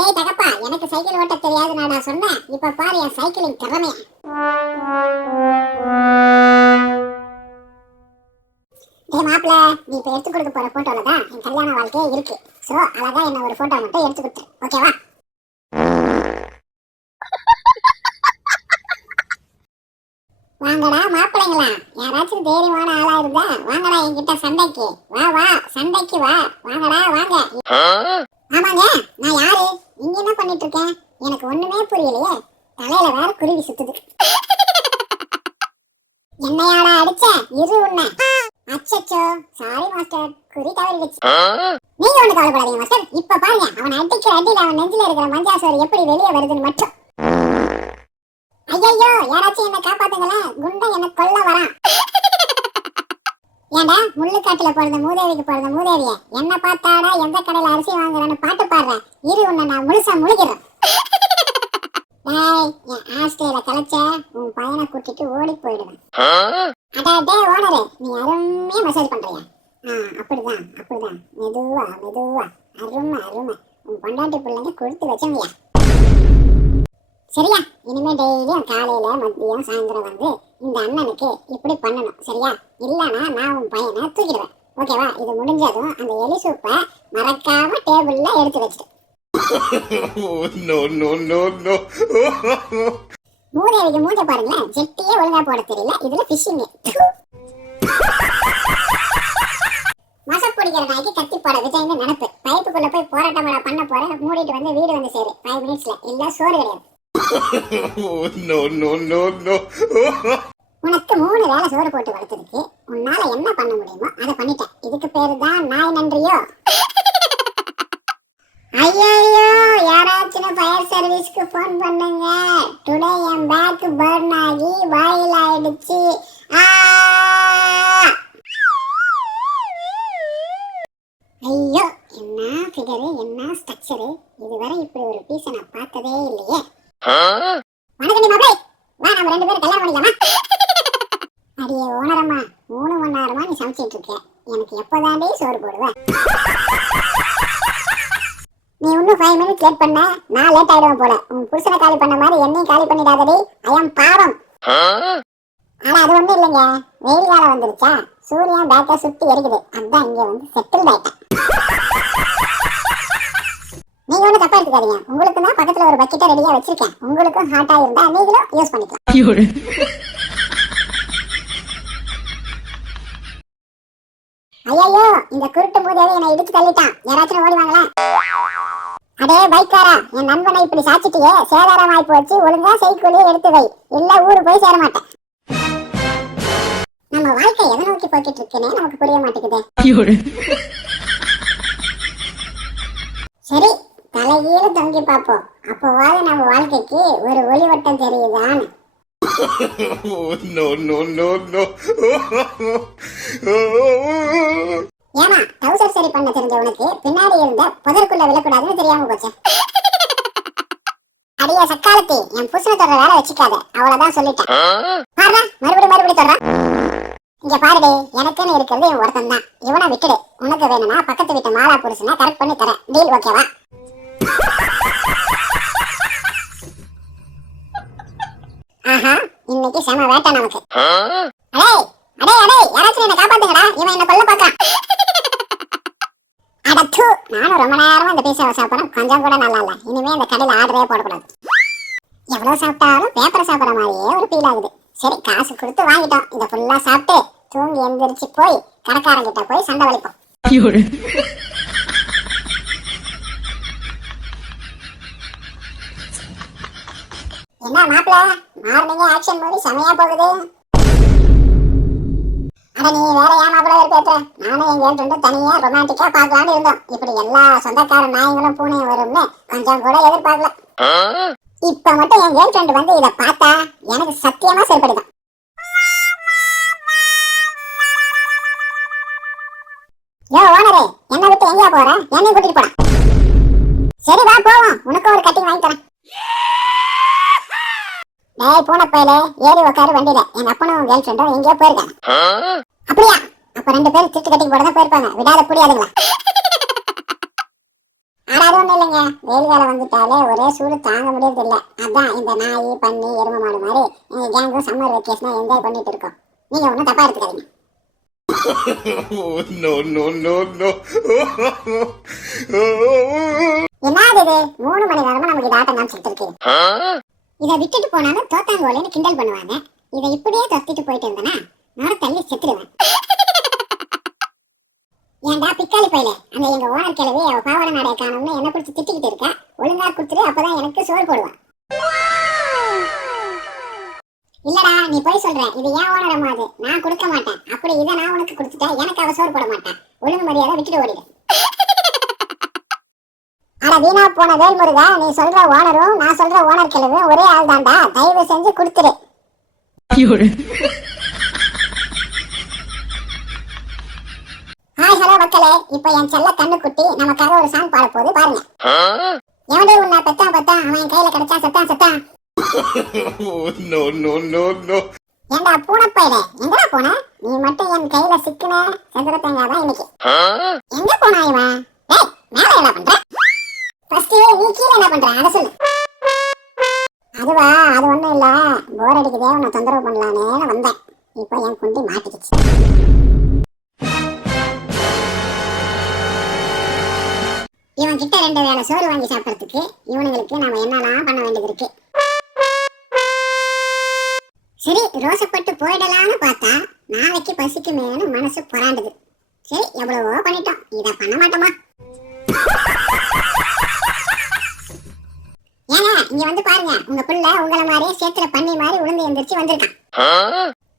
அடே தகப்பா, எனக்கு சைக்கிள் ஓட்ட தெரியாது நான் சொன்னேன். இப்ப பாரு என் சைக்கிளின் திறமைய. டேய் மாப்ள, நீ இப்ப எடுத்து கொடுக்க போற போட்டோல தான் என் கல்யாண வாழ்க்கையே இருக்கு. சோ அழகா என்ன ஒரு போட்டோ மட்டும் எடுத்து கொடுத்து, ஓகேவா? வாங்கடா மாப்பிள்ளைங்களா, யாராச்சும் தைரியமான ஆளா இருந்தா வாங்கடா என்கிட்ட சண்டைக்கு. வா வா சண்டைக்கு வா, வாங்கடா வாங்க. ஆமாங்க, நான் யாரு? இங்க என்ன பண்ணிட்டு இருக்கேன்? எனக்கு ஒண்ணுமே புரியலையே. தலையில வேற குருவி சுத்துது. என்னையாடா அடிச்ச? இரு உன்ன. அச்சச்சோ, சாரி மாஸ்டர், குறி தவறிடுச்சு. நீங்க ஒண்ணு கவலைப்படாதீங்க மாஸ்டர். இப்ப பாருங்க, அவன் அடிக்கிற அடியில அவன் நெஞ்சில இருக்கிற மஞ்சாசோறு எப்படி வெளியே வருதுன்னு மட்டும். ஐயோ, யாராச்சும் என்ன காப்பாத்துங்களேன், குண்டன் என்ன கொல்ல வரான். ஏண்டா முள்ளுக்காட்டுல பிறந்த மூதேவிக்கு பிறந்த மூதேவிய என்ன பார்த்தாடா எந்த கடையில அரிசி வாங்குறேன்னு பாட்டு பாடுறேன். இரு உன்னை நான் முழுசா முழுகிறேன். என் ஆஸ்திரேலியா கலைச்ச உன் பையனை கூட்டிட்டு ஓடி போயிடுவேன். அடே ஓனரே, நீ அருமையா மெசேஜ் பண்றியா? அப்படிதான் மெதுவா மெதுவா, அருமை அருமை. உன் பொண்டாட்டி பிள்ளைங்க கொடுத்து வச்சவங்கயா. சரியா? இனிமே டெய்லியும் காலையில மதியம் சாயந்தரம் வந்து இந்த அண்ணனுக்கு இப்படி பண்ணணும், சரியா? இல்லனா நான் உன் பையனை தூக்கிடுவேன், ஓகேவா? இது முடிஞ்சதும் அந்த எலி சூப்பை மறக்காம டேபிள்ல எடுத்து வச்சிட்டு. மூதேவிக்கு மூஞ்ச பாருங்களேன், ஜெட்டியே ஒழுங்கா போட தெரியல, இதுல பிஷிங். மசப் பிடிக்கிற நாய்க்கு கத்தி போட விஜய்னு நினைப்பு. பைப்புக்குள்ள போய் போராட்டம் பண்ண போற, மூடிட்டு வந்து வீடு வந்து சேரு 5 மினிட்ஸ்ல, இல்ல சோறு கிடையாது. உனக்கு 3 வேளை சோறு போட்டு வளர்த்ததுக்கு உன்னால என்ன பண்ண முடியுமோ அதை பண்ணிட்டேன். இதுக்கு பேரு தான் நாய் நன்றியோ? ஐயோ, யாராச்சும் ஃபயர் சர்வீஸ்க்கு போன் பண்ணுங்க. டுடே என் பேக் பர்ன் ஆகி வாயில் ஆயிடுச்சு. ஐயோ, என்ன ஃபிகரு, என்ன ஸ்ட்ரக்சரு. இதுவரை இப்படி ஒரு பீஸை நான் பார்த்ததே இல்லையே. வணக்கம் மாப்ளே, வா நம்ம 2 பேரும் கல்யாணம் பண்ணிக்கலாமா? அடியே ஓனரம்மா, 3 மணி நேரமா நீ சமைச்சிட்டு இருக்க, எனக்கு எப்போதாண்டே சோறு போடுவ? நீ இன்னும் 5 மினிட்ஸ் லேட் பண்ண, நான் லேட் ஆயிடுவேன் போல. உன் புருஷனை காலி பண்ண மாதிரி என்னையும் காலி பண்ணிடாதடி, ஐயம் பாவம். ஆனா அது ஒண்ணும் இல்லைங்க, வெயில் காலம் வந்துருச்சா, சூரியன் பேக்க சுத்தி எரிக்குது, அதான் இங்க வந்து செட்டில் ஆயிட்டேன். நீங்க ஒண்ணு தப்பா எடுத்துக்காதீங்க, உங்களுக்கு தான் பக்கத்துல ஒரு பக்கெட்டை ரெடியா வச்சிருக்கேன். உங்களுக்கும் ஹாட்டா இருந்தா நீங்களும் யூஸ் பண்ணிக்கலாம். ஐயோ, இந்த குருட்டு மூதேவி என்னை இடிச்சு தள்ளிட்டான், யாராச்சும் ஓடி வாங்களேன். அடே பைக்காரா, என் நண்பனை இப்படி சாச்சிட்டியே, சேதாரம் ஆயி போச்சு, ஒழுங்கா சைக்கிளே எடுத்து வை, இல்ல ஊரு போய் சேர மாட்டேன். நம்ம வாழ்க்கை எதை நோக்கி போய்கிட்டு இருக்குன்னே நமக்கு புரிய மாட்டேங்குது. சரி, தலைகீழ தொங்கி பாப்போம், அப்போவாது நம்ம வாழ்க்கைக்கு ஒரு ஒளிவட்டம் தெரியுதான். ஏமா டவுசர் சரி பண்ண தெரிஞ்ச உனக்கு பின்னாடி இருந்த புதருக்குள்ள விழக்கூடாதுன்னு தெரியாம போச்சேன். அடிய சக்காலத்தி, என் புருஷனை தொடர வேலை வச்சுக்காத, அவ்வளவுதான் சொல்லிட்டேன். பாருடா, மறுபடி தொடரா. இங்க பாருடே, எனக்குன்னு இருக்கிறது என் ஒருத்தன் தான், இவனை விட்டுடு. உனக்கு வேணும்னா பக்கத்து வீட்டு மாலா புருஷனை கரெக்ட் பண்ணி தரேன், டீல் ஓகேவா? ஆஹா, இன்னைக்கு செம வேட்டை நமக்கு. யாராச்சும் என்ன காப்பாத்துங்கடா, இவன் என்ன கொல்ல பாக்குறான். அடச்சு, நானும் ரொம்ப நேரமா இந்த பீஸாவை சாப்பிடுறேன், கொஞ்சம் கூட நல்லா இல்ல. இனிமே இந்த கடையில ஆர்டரே போடக்கூடாது. எவ்வளவு சாப்பிட்டாலும் பேப்பரை சாப்பிடுற மாதிரியே ஒரு ஃபீல் ஆகுது. சரி, காசு கொடுத்து வாங்கிட்டோம், இதை ஃபுல்லா சாப்பிட்டு தூங்கி எந்திரிச்சு போய் கடைக்காரங்கிட்ட போய் சண்டை வலிப்போம். என்ன மாப்பிள, மார்னிங் ஆக்ஷன் மூவி செமையா போகுது. அட நீ வேற ஏன் மாப்பிள பேசுற? நானும் என் கேர்ள் ஃப்ரெண்டும் தனியா ரொமான்டிக்கா பார்க்கலான்னு இருந்தோம். இப்படி எல்லா சொந்தக்கார நாயங்களும் பூனையும் வரும்னு கொஞ்சம் கூட எதிர்பார்க்கல. இப்ப மட்டும் என் கேர்ள் ஃப்ரெண்ட் வந்து இதை பார்த்தா எனக்கு சத்தியமா சரிப்படுதான். யோ ஓனரே, என்ன விட்டு எங்கயா போற? என்னையும் கூட்டிட்டு போறேன். சரி வா போவோம், உனக்கு ஒரு கட்டிங் வாங்கி தரேன். டேய் பூனைப்பையில ஏறி உட்காரு வண்டியில, எங்க அப்பனும் கேர்ள் ஃப்ரெண்டும் எங்கேயோ போயிருக்காங்க. அப்படியா? அப்ப 2 பேரும் திட்டு கட்டிங் போட தான் போயிருப்பாங்க, விடாத புரியாதுங்களா? ஆனா அது ஒண்ணும் இல்லைங்க, வெயில் காலம் வந்துட்டாலே ஒரே சூடு தாங்க முடியறது இல்ல. அதான் இந்த நாய் பன்னி எரும மாடு மாதிரி எங்க கேங்கும் சம்மர் வெக்கேஷனா என்ஜாய் பண்ணிட்டு இருக்கோம். நீங்க ஒன்றும் தப்பா எடுத்துக்காதீங்க. No, no, no, no. என்னது இது 3 மணி நேரமா நமக்கு இது ஆட்டம் காமிச்சிட்டு இருக்கு. இதை விட்டுட்டு போனாலும் தோத்தாங்கோலேன்னு கிண்டல் பண்ணுவாங்க. இதை இப்படியே தத்திட்டு போயிட்டு இருந்தேன்னா நான் தள்ளி செத்துடுவேன். ஏன்டா பிக்காளி பையல, அந்த எங்க ஓனர் கிளவி அவ பாவாடை நாடைய காணும்னு என்ன பிடிச்சி திட்டிக்கிட்டு இருக்கா. ஒழுங்கா கொடுத்துட்டு அப்பதான் எனக்கு சோறு போடுவான். இல்லடா நீ போய் சொல்ற, இது ஏன் ஓனர் அம்மா, அது நான் கொடுக்க மாட்டேன். அப்படி இதை நான் உனக்கு கொடுத்துட்டா எனக்கு அவ சோறு போட மாட்டேன். ஒழுங்கு மரியாதை விட்டுட்டு ஓடிடு. அட வீணா போன வேல்முருகா, நீ சொல்ற ஓனரும் நான் சொல்ற ஓனர் கிளவும் ஒரே ஆள் தான்டா. தயவு செஞ்சு கொடுத்துரு. ஹாய் ஹலோ மக்களே, இப்போ என் செல்ல கண்ணு குட்டி நமக்காக ஒரு சாங் பாட போகுது பாருங்க. எவனே உன்னை பெத்தான் பெத்தான், அவன் என் கையில கிடைச்சா செத்தான் செத்தான். No, no, no, no. ஏண்டா பூனைப்பையில எங்கடா போன? நீ மட்டும் என் கையில சிக்குன செதுர தேங்காதான் இன்னைக்கு. எங்க போனா இவன்? டேய் மேல என்ன பண்ற? ஃபர்ஸ்ட் நீ கீழ என்ன பண்ற அத சொல்லு. அதுவா, அது ஒண்ணும் இல்ல, போர் அடிக்குதே உன்னை தொந்தரவு பண்ணலானேன்னு வந்தேன். இப்போ என் குண்டி மாட்டிக்கிச்சு. இவன் கிட்ட 2 வேளை சோறு வாங்கி சாப்பிடறதுக்கு இவனுங்களுக்கு நாம என்னெல்லாம் பண்ண வேண்டியது இருக்கு. சரி ரோசப்பட்டு போயிடலான்னு பார்த்தா நாளைக்கு பசிக்குமேனு மனசு புறாண்டுது. சரி எவ்வளவோ பண்ணிட்டோம், இதை பண்ண மாட்டோமா? ஏங்க இங்க வந்து பாருங்க, உங்க புள்ள உங்களை மாதிரியே சேத்துல பண்ணி மாதிரி உளுந்து எந்திரிச்சு வந்திருக்கான்.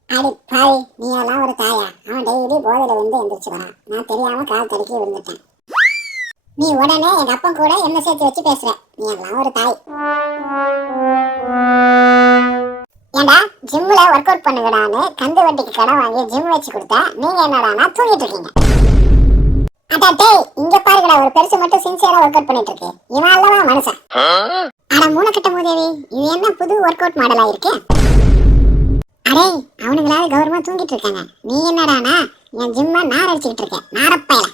அடி பாவி, நீ எல்லாம் ஒரு தாயா? அவன் டெய்லி போதையில வந்து எந்திரிச்சு வரான். நான் தெரியாம கால் தடுக்கி விழுந்துட்டேன். நீ உடனே எங்க அப்பா கூட என்ன சேர்த்து வச்சு பேசுற. நீ எல்லாம் ஒரு தாய். ஏண்டா ஜிம்ல ஒர்க் அவுட் பண்ணுங்கடான்னு கந்து வட்டிக்கு கடன் வாங்கி ஜிம் வச்சு கொடுத்தா நீங்க என்னடானா தூங்கிட்டு இருக்கீங்க. அடா டேய், இங்க பாருங்கடா, ஒரு பெருசு மட்டும் சின்சியரா ஒர்க் அவுட் பண்ணிட்டு இருக்கு. இவன் அல்லவா மனுஷன்? அட மூளைக்கட்ட மூதேவி, இது என்ன புது ஒர்க் அவுட் மாடலா இருக்கு? அடே அவனுங்களாவது கௌரவமா தூங்கிட்டு இருக்காங்க. நீ என்னடானா என் ஜிம்ம நார் அடிச்சுக்கிட்டு இருக்கேன். நாரப்பையில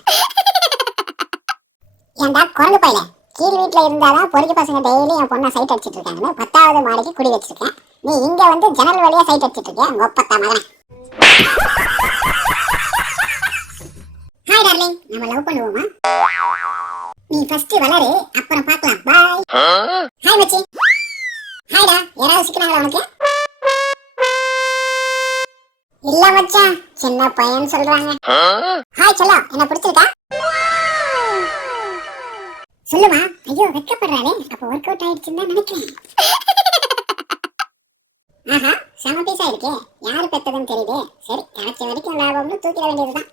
ஏண்டா குரங்கு பையில, கீழ் வீட்டுல இருந்தாதான் பொறுக்கி பசங்க டெய்லி என் பொண்ணை சைட் அடிச்சிட்டு இருக்காங்கன்னு 10வது மாடிக்கு குடி வச்சிருக்கேன். நீ இங்க வந்து ஜன்னல் வழியா சைட் அடிச்சிட்டு இருக்க. உங்க ஒப்பத்தா மகனே. ஹாய் டார்லிங், நம்ம லவ் பண்ணுவோமா? நீ ஃபர்ஸ்ட் வளரு, அப்புறம் பார்க்கலாம். பை. ஹாய் மச்சி. ஹாய்டா, யாராவது சிக்கனாங்களா உனக்கு? இல்ல மச்சான், சின்ன பையன் சொல்றாங்க. ஹாய் செல்லா, என்ன பிடிச்சிருக்கா? சொல்லுமா. ஐயோ வெக்கப்படுறானே, அப்ப ஒர்க் அவுட் ஆயிடுச்சுன்னு தான் நினைக்கிறேன். ஆஹா செம பீஸா இருக்கே, யாரு பெத்ததுன்னு தெரியுதே. சரி கிடைச்ச வரைக்கும் லாபம்னு தூக்கிட வேண்டியதுதான்.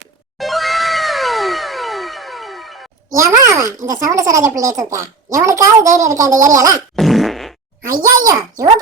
எவன் அவன் இந்த சவுண்ட் சரோஜ பிள்ளைய தூக்க? எவனுக்காவது தைரியம் இருக்கா இந்த ஏரியால? ஐயா இவ